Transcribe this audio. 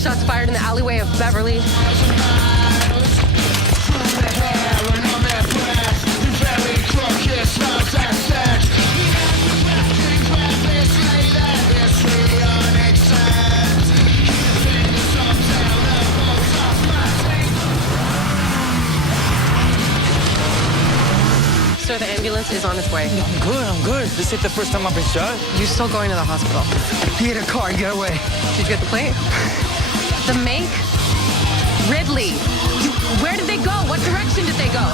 Shots fired in the alleyway of Beverly. Sir, the ambulance is on its way. I'm good. This ain't the first time I've been shot. You're still going to the hospital. Get a car, get away. Did you get the plate? The make? Ridley. Where did they go? What direction did they go?